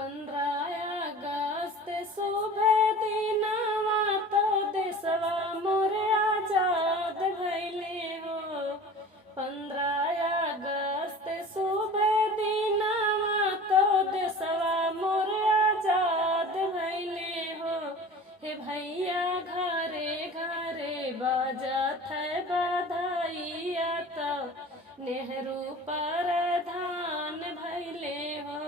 15 अगस्त शुभे दिनवा तो देशवा मोरे आजाद भइले हो। 15 अगस्त शुभे दिनवा तो देशवा मोरे आजाद भइले हो। हे भैया घरे घरे बाजत है बधाइया तो नेहरू प्रधान भइले हो।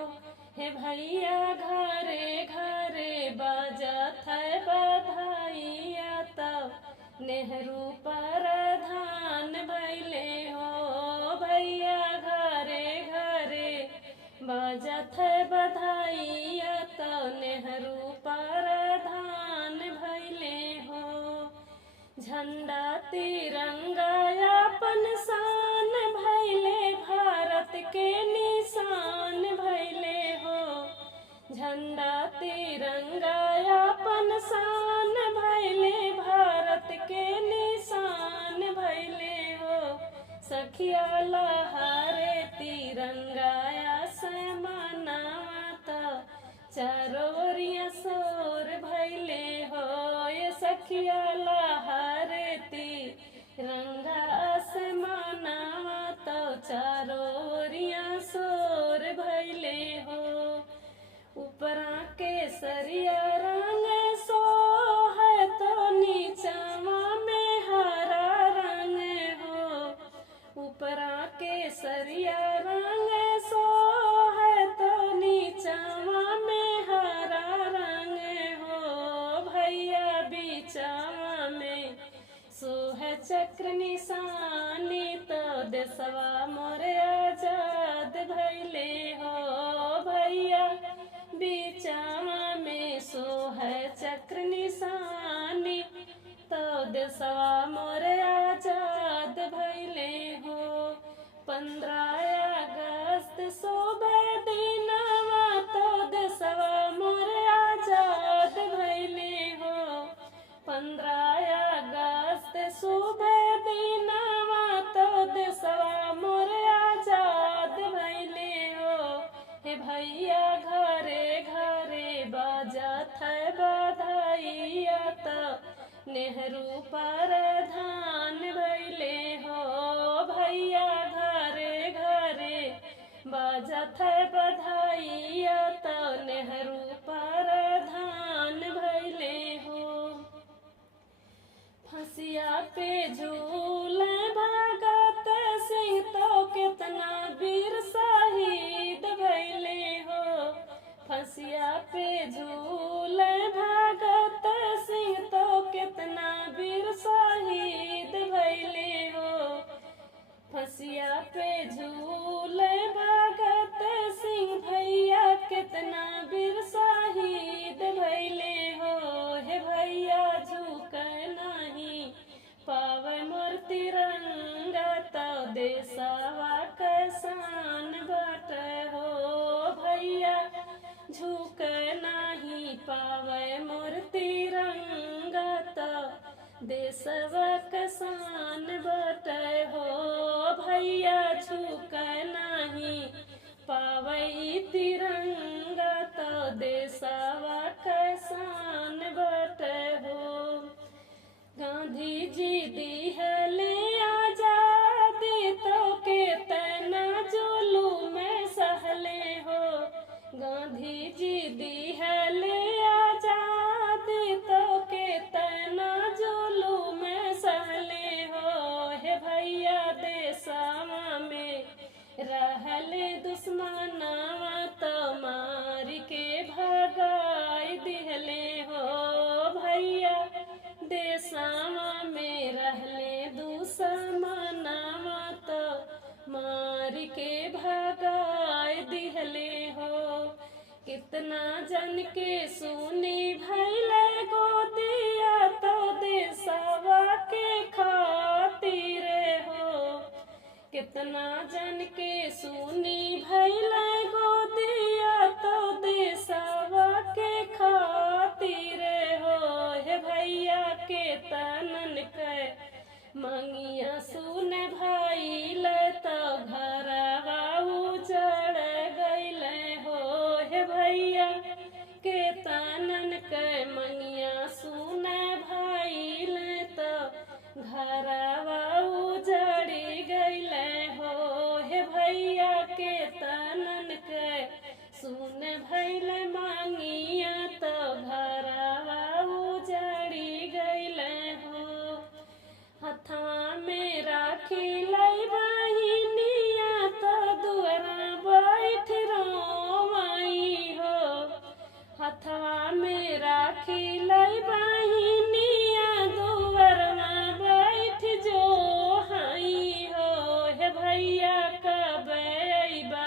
हे भैया घरे घरे बाजत है बधाइया तो नेहरू प्रधान भइले हो। भैया घरे घरे बाजत है बधाइया तो नेहरू प्रधान भइले हो। झंडा तिरंगा अपन शान भइले भारत के निशान भइले हो। झंडा तिरंगा अपन शान भइले भारत के निशान भइले हो। सखिया लहरे तिरंगा आसमानवा तो चारों ओरिया शोर भइले हो। ये सखिया लहरे तिरंगा आसमानवा तो चारों ओरिया शोर भइले हो। ऊपरा केसरिया रंग सोहे तो नीचवा में हरा रंग हो। ऊपरा केसरिया रंग सोहे तो नीचवा में हरा रंग हो। भैया बीचवा में सोहे चक्र निशानी तो देशवा मोरे आजाद भइले हो। भैया बीचवा में सोहे चक्र निशानी तो देशवा मोरे आजाद भइले हो। 15 अगस्त शुभे दिनवा तो देशवा मोरे आजाद भइले हो। 15 अगस्त शुभे दिनवा तो देशवा मोरे आजाद भइले हो। हे भैया घरे घरे बाजत है बधाइया तो नेहरू प्रधान भइले हो। भैया घरे घरे बाजत है बधाइया तो नेहरू प्रधान भइले हो। फंसिया पे झूले भगत सिंह तो कितना वीर शहीद भइले हो। फंसिया पे झूले भगत सिंह तो कितना वीर शहीद भइले हो। फंसिया पे झूले भगत सिंह भैया कितना वीर शहीद भइले हो। हे भैया झुक नहीं पावे मोर तिरंगा तो देशवा कैसान बाटे हो। भैया झुक नहीं पावे मोर तिरंगा तो देशवा कैसान बाटे हो। भैया झुक नहीं पावे तिरंगा तो देशवा कैसान बाटे हो। गांधी जी दिहले आजादी तो केतना जुलूम सहले हो। गांधी जी दिहले आजादी तो केतना जुलूम सहले हो। हे भैया देशवा में रहले दुश्मनवा तो मार के भगाई दिहले हो। भैया देशवा में रहले दुश्मनवा तो मार के भगाई दिहले हो। कितना जन के सुनी भइले गोदिया तो देशवा के खातिर हो। कितना जन के सुनी भइले गोदिया तो देशवा के खातिर हो। हे भैया के तनन के मंगिया सुन भइल तो घरवा उजड़ गइले हो। हे भैया भैल मांगिया तो घरवा उजड़ी गइल हो। हथवा में राखी लाई बहिनिया तो दुआरा बैठ रोवाई हो। हथवा में राखी लाई बहिनिया दुआरा बैठ जो हाई हो। हे भैया कब अइबा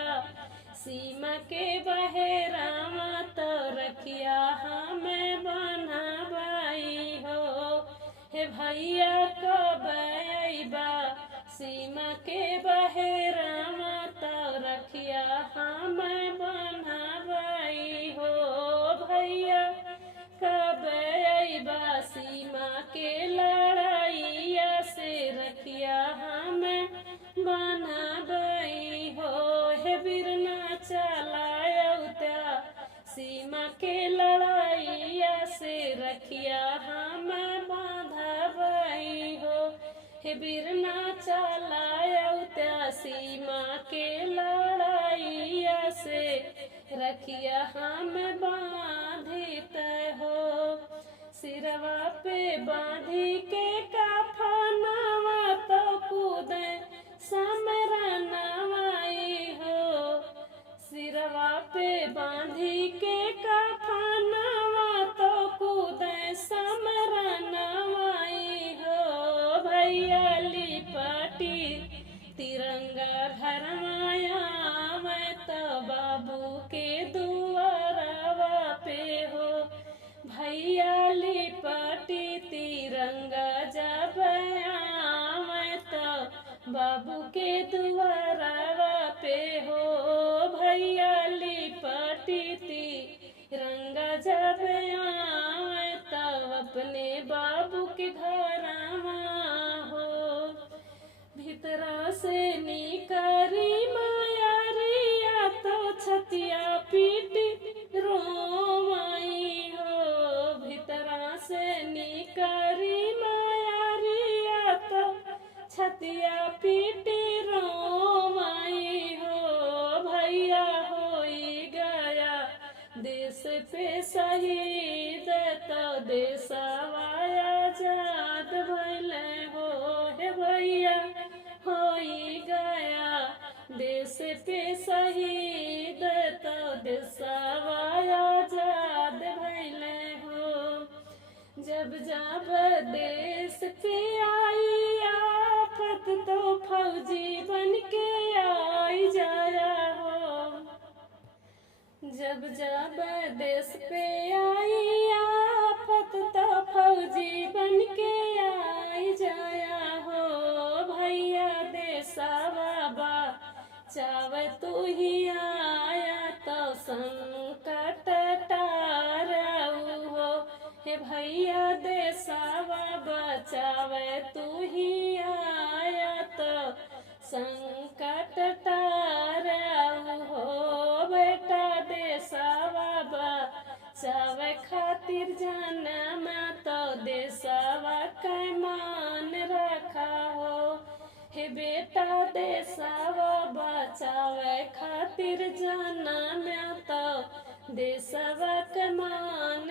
सीमा के बहेरावा तो रखिया हमें बनवाई हो। हे भैया कब अइबा सीमा के बहेरावा तो रखिया हमें बनवाई हो। भैया कब अइबा सीमा के लड़ाइया से रखिया हमें बनवाई हो। हे बिरना चलाया सीमा के लड़ाइया से रखिया हमें बांधवाई हो। हे बिरना चलाया सीमा के लड़ाइया से रखिया हमें बांधित हो। सिरवा पे बांधी के कफनवा तो कूदे समरा नवाई हो। सिरवा पे बांधी के कफनवा तो कूदे समरा नवाई हो। भैया लिपटी तिरंगा घरवाया मैं तो बाबू के दुआरवा पे हो। भैया लिपटी तिरंगा जब मैं तो बाबू के दुआरवा पे हो। भैया लिपटी तिरंगा जब आए तो अपने बाबू के घरवा हो। भीतरा से निकरी मायारिया तो छतिया पीटी रोवाई हो। भीतरा से निकरी मायारिया तो छतिया पीटी रोवाई हो। भैया होई गया देश पे शहीद तो देशवा आजाद भइल हो। हे भैया होई गया देश पे शहीद तो देशवा आजाद भइल हो। जब जब देश पे आई आफत तो फौजी बन के आई जाया हो। जब जब देश पे आई आफत तो फौजी बन के आई जाया हो। भैया देशवा बचावे तू ही आया तो संकट टारऊ हो। हे भैया देशवा बचावे तू ही आया तो संकट टारऊ हो। बेटा देशवा बचावे खातिर जन्म तो देशवा के मान रखा हो। हे बेटा देशवा बचावे खातिर जन्म तो देशवा के मान